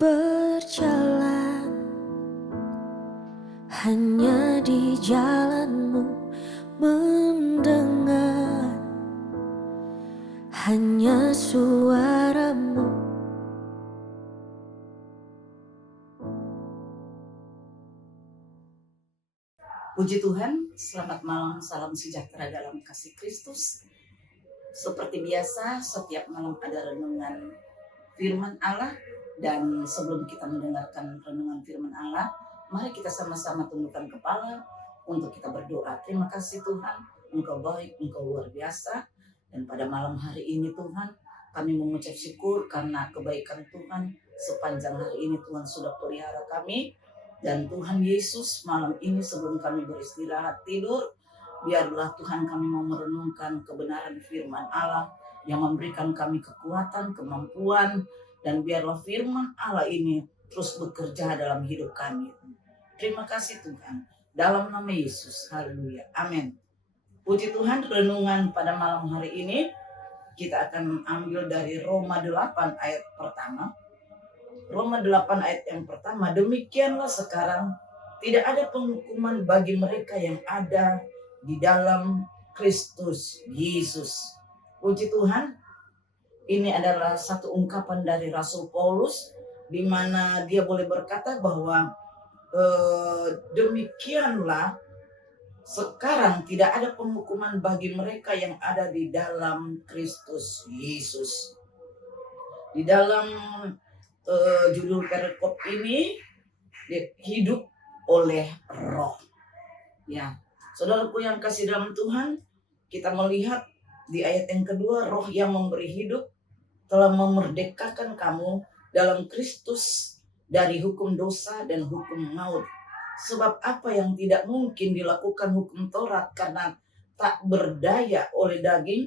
Berjalan hanya di jalanmu, mendengar hanya suaramu. Puji Tuhan, selamat malam, salam sejahtera dalam kasih Kristus. Seperti biasa, setiap malam ada renungan firman Allah. Dan sebelum kita mendengarkan renungan firman Allah, mari kita sama-sama tundukkan kepala untuk kita berdoa. Terima kasih Tuhan, Engkau baik, Engkau luar biasa. Dan pada malam hari ini Tuhan, kami mengucap syukur karena kebaikan Tuhan sepanjang hari ini Tuhan sudah pelihara kami. Dan Tuhan Yesus, malam ini sebelum kami beristirahat tidur, biarlah Tuhan kami mau merenungkan kebenaran firman Allah yang memberikan kami kekuatan, kemampuan, dan biarlah firman Allah ini terus bekerja dalam hidup kami. Terima kasih Tuhan. Dalam nama Yesus, haleluya, amin. Puji Tuhan, renungan pada malam hari ini kita akan ambil dari Roma 8 ayat pertama. Roma 8 ayat yang pertama, demikianlah sekarang tidak ada penghukuman bagi mereka yang ada di dalam Kristus Yesus. Puji Tuhan, ini adalah satu ungkapan dari Rasul Paulus di mana dia boleh berkata bahwa demikianlah sekarang tidak ada penghukuman bagi mereka yang ada di dalam Kristus Yesus. Di dalam judul perikop ini, hidup oleh roh. Ya, saudaraku yang kasih dalam Tuhan, kita melihat di ayat yang kedua, roh yang memberi hidup telah memerdekakan kamu dalam Kristus dari hukum dosa dan hukum maut. Sebab apa yang tidak mungkin dilakukan hukum Taurat karena tak berdaya oleh daging,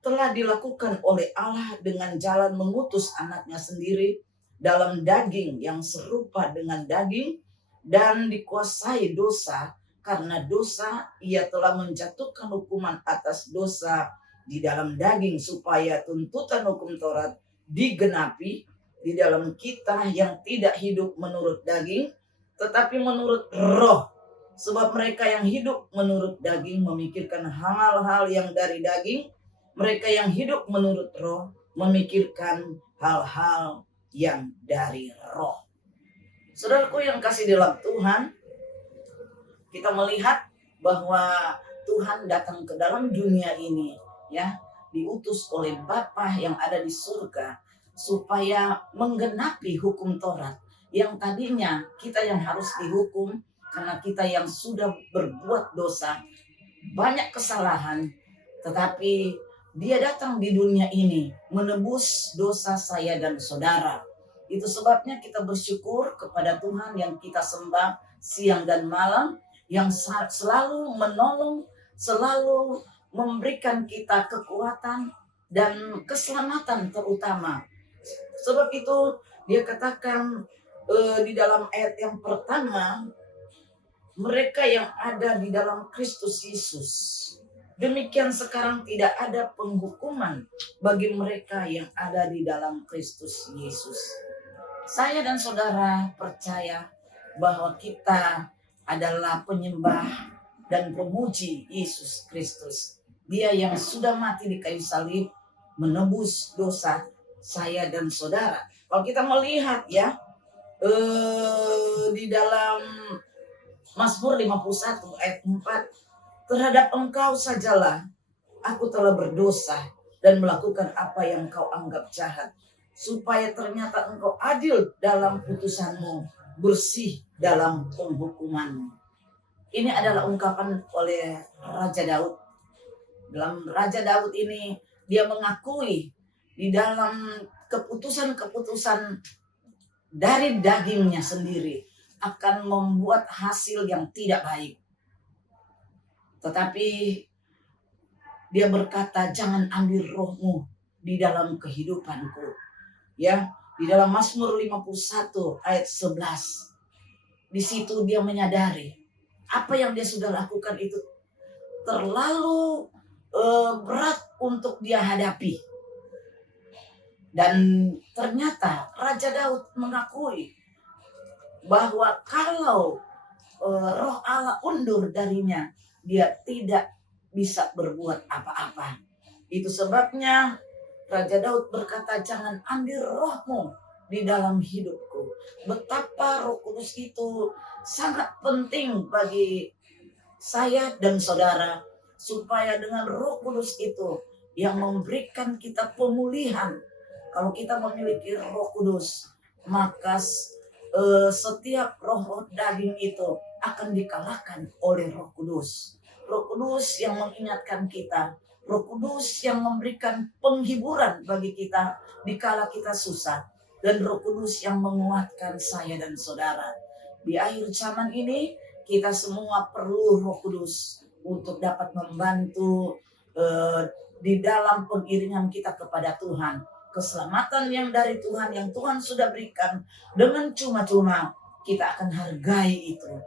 telah dilakukan oleh Allah dengan jalan mengutus anaknya sendiri dalam daging yang serupa dengan daging dan dikuasai dosa. Karena dosa, ia telah menjatuhkan hukuman atas dosa di dalam daging supaya tuntutan hukum Taurat digenapi di dalam kita yang tidak hidup menurut daging tetapi menurut roh. Sebab mereka yang hidup menurut daging memikirkan hal-hal yang dari daging, mereka yang hidup menurut roh memikirkan hal-hal yang dari roh. Saudaraku yang kasih dalam Tuhan, kita melihat bahwa Tuhan datang ke dalam dunia ini, ya, diutus oleh Bapa yang ada di surga supaya menggenapi hukum Taurat yang tadinya kita yang harus dihukum karena kita yang sudah berbuat dosa, banyak kesalahan, tetapi Dia datang di dunia ini menebus dosa saya dan saudara. Itu sebabnya kita bersyukur kepada Tuhan yang kita sembah siang dan malam, yang selalu menolong, selalu memberikan kita kekuatan dan keselamatan terutama. Sebab itu dia katakan di dalam ayat yang pertama, mereka yang ada di dalam Kristus Yesus. Demikian sekarang tidak ada penghukuman bagi mereka yang ada di dalam Kristus Yesus. Saya dan saudara percaya bahwa kita adalah penyembah dan pemuji Yesus Kristus. Dia yang sudah mati di kayu salib menebus dosa saya dan saudara. Kalau kita melihat ya di dalam Mazmur 51 ayat 4, terhadap engkau sajalah aku telah berdosa dan melakukan apa yang kau anggap jahat, supaya ternyata engkau adil dalam putusanmu, bersih dalam penghukumanmu. Ini adalah ungkapan oleh Raja Daud. Dalam Raja Daud ini dia mengakui di dalam keputusan-keputusan dari dagingnya sendiri akan membuat hasil yang tidak baik. Tetapi dia berkata, jangan ambil rohmu di dalam kehidupanku. Ya, di dalam Mazmur 51 ayat 11. Di situ dia menyadari apa yang dia sudah lakukan itu terlalu berat untuk dia hadapi. Dan ternyata Raja Daud mengakui bahwa kalau roh Allah undur darinya, dia tidak bisa berbuat apa-apa. Itu sebabnya Raja Daud berkata, jangan ambil rohmu di dalam hidupku. Betapa Roh Kudus itu sangat penting bagi saya dan saudara, supaya dengan Roh Kudus itu yang memberikan kita pemulihan. Kalau kita memiliki Roh Kudus, maka setiap roh daging itu akan dikalahkan oleh Roh Kudus. Roh Kudus yang mengingatkan kita, Roh Kudus yang memberikan penghiburan bagi kita dikala kita susah, dan Roh Kudus yang menguatkan saya dan saudara. Di akhir zaman ini kita semua perlu Roh Kudus untuk dapat membantu di dalam pengiringan kita kepada Tuhan. Keselamatan yang dari Tuhan, yang Tuhan sudah berikan dengan cuma-cuma, kita akan hargai itu.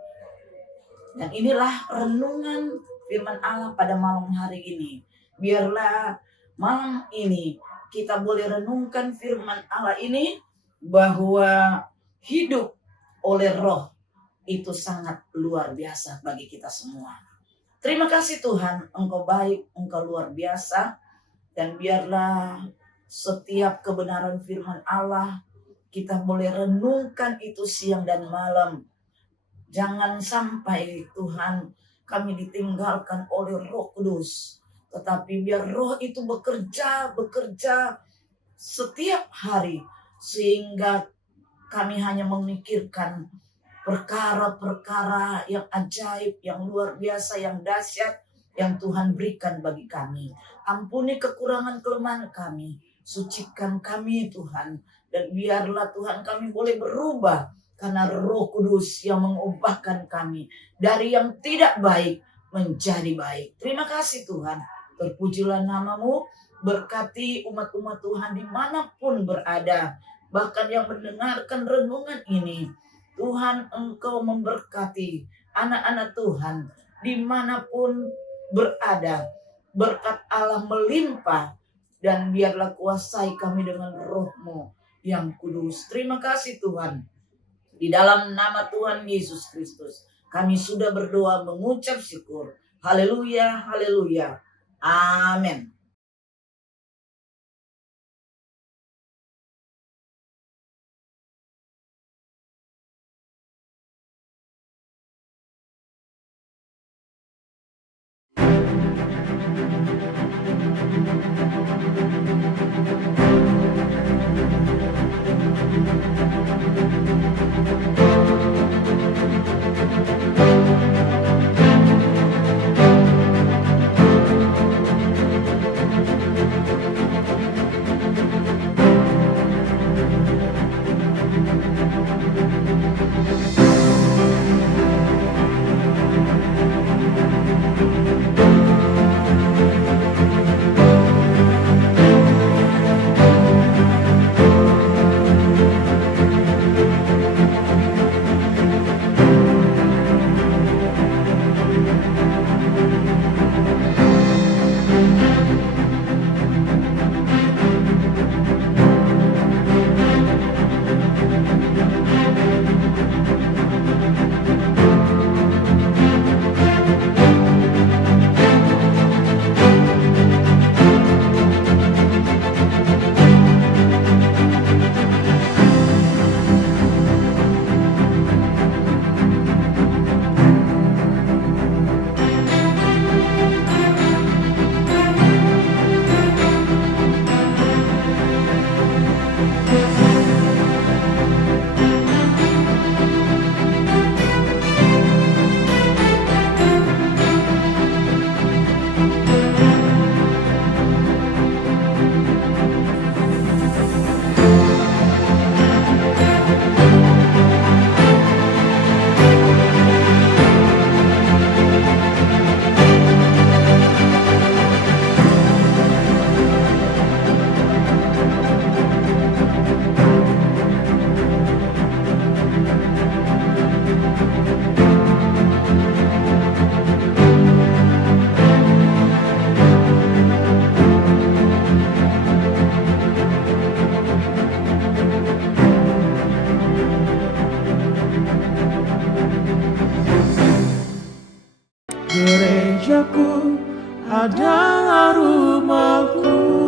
Dan inilah renungan firman Allah pada malam hari ini. Biarlah malam ini kita boleh renungkan firman Allah ini, bahwa hidup oleh roh itu sangat luar biasa bagi kita semua. Terima kasih Tuhan, Engkau baik, Engkau luar biasa. Dan biarlah setiap kebenaran firman Allah kita boleh renungkan itu siang dan malam. Jangan sampai Tuhan kami ditinggalkan oleh Roh Kudus, tetapi biar roh itu bekerja setiap hari, sehingga kami hanya memikirkan perkara-perkara yang ajaib, yang luar biasa, yang dahsyat yang Tuhan berikan bagi kami. Ampuni kekurangan kelemahan kami, sucikan kami Tuhan, dan biarlah Tuhan kami boleh berubah karena Roh Kudus yang mengubahkan kami dari yang tidak baik menjadi baik. Terima kasih Tuhan, terpujilah nama-Mu, berkati umat-umat Tuhan dimanapun berada, bahkan yang mendengarkan renungan ini. Tuhan, Engkau memberkati anak-anak Tuhan dimanapun berada, berkat Allah melimpah, dan biarlah kuasai kami dengan Roh-Mu yang kudus. Terima kasih Tuhan. Di dalam nama Tuhan Yesus Kristus, kami sudah berdoa mengucap syukur. Haleluya, haleluya. Amin. gerejaku adalah rumahku.